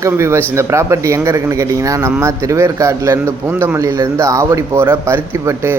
வணக்கம் வியூவர்ஸ், இந்த ப்ராப்பர்ட்டி எங்கே இருக்குதுன்னு கேட்டிங்கன்னா, நம்ம திருவேற்காட்டிலேருந்து பூந்தமல்லியிலேருந்து ஆவடி போகிற பருத்திப்பட்டு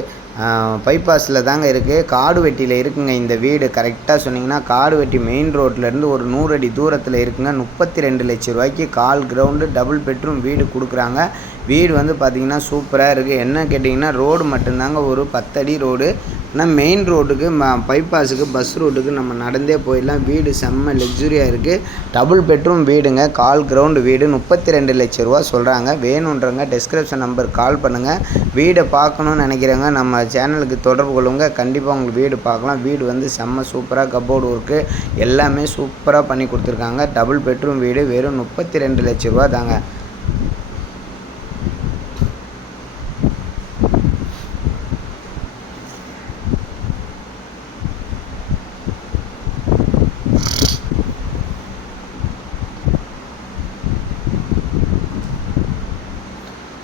பைபாஸில் தாங்க இருக்குது. காடுவெட்டியில் இருக்குங்க இந்த வீடு. கரெக்டாக சொன்னிங்கன்னா காடுவெட்டி மெயின் ரோட்லேருந்து ஒரு 100 அடி தூரத்தில் இருக்குங்க. 32 லட்ச ரூபாய்க்கு கால் கிரவுண்டு டபுள் பெட்ரூம் வீடு கொடுக்குறாங்க. வீடு வந்து பார்த்திங்கன்னா சூப்பராக இருக்குது. என்ன கேட்டிங்கன்னா, ரோடு மட்டும்தாங்க ஒரு 10 அடி ரோடு. ஆனால் மெயின் ரோட்டுக்கு பைபாஸுக்கு பஸ் ரூட்டுக்கு நம்ம நடந்தே போயிடலாம். வீடு செம்ம லக்ஸுரியாக இருக்குது. டபுள் பெட்ரூம் வீடுங்க. கால் கிரவுண்டு வீடு 32 லட்ச ரூபா சொல்கிறாங்க. வேணுன்றவங்க டிஸ்கிரிப்ஷன் நம்பர் கால் பண்ணுங்கள். வீடை பார்க்கணுன்னு நினைக்கிறவங்க நம்ம சேனலுக்கு தொடர்பு கொள்ளுங்க. கண்டிப்பாக உங்களுக்கு வீடு பார்க்கலாம். வீடு வந்து செம்ம சூப்பராக கப்போர்டு ஒர்க்கு எல்லாமே சூப்பராக பண்ணி கொடுத்துருக்காங்க. டபுள் பெட்ரூம் வீடு வெறும் 32 லட்ச ரூபா தாங்க.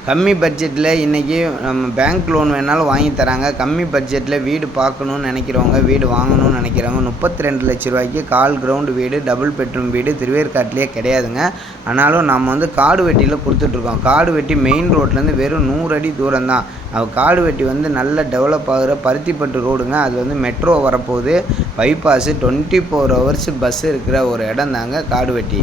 கம்மி பட்ஜெட்டில் இன்றைக்கி நம்ம பேங்க் லோன் வேணாலும் வாங்கி தராங்க. கம்மி பட்ஜெட்டில் வீடு பார்க்கணுன்னு நினைக்கிறவங்க, வீடு வாங்கணும்னு நினைக்கிறவங்க 32 லட்ச ரூபாய்க்கு கால் கிரவுண்டு வீடு டபுள் பெட்ரூம் வீடு திருவேற்காட்டிலே கிடையாதுங்க. ஆனாலும் நம்ம வந்து காடுவெட்டியில் கொடுத்துட்ருக்கோம். காடுவெட்டி மெயின் ரோட்லேருந்து வெறும் 100 அடி தூரம் தான். காடுவெட்டி வந்து நல்ல டெவலப் ஆகிற பருத்திப்பட்டு ரோடுங்க. அது வந்து மெட்ரோ வரப்போகுது. பைபாஸு 24 ஹவர்ஸ் பஸ் இருக்கிற ஒரு இடம் தாங்க காடுவெட்டி.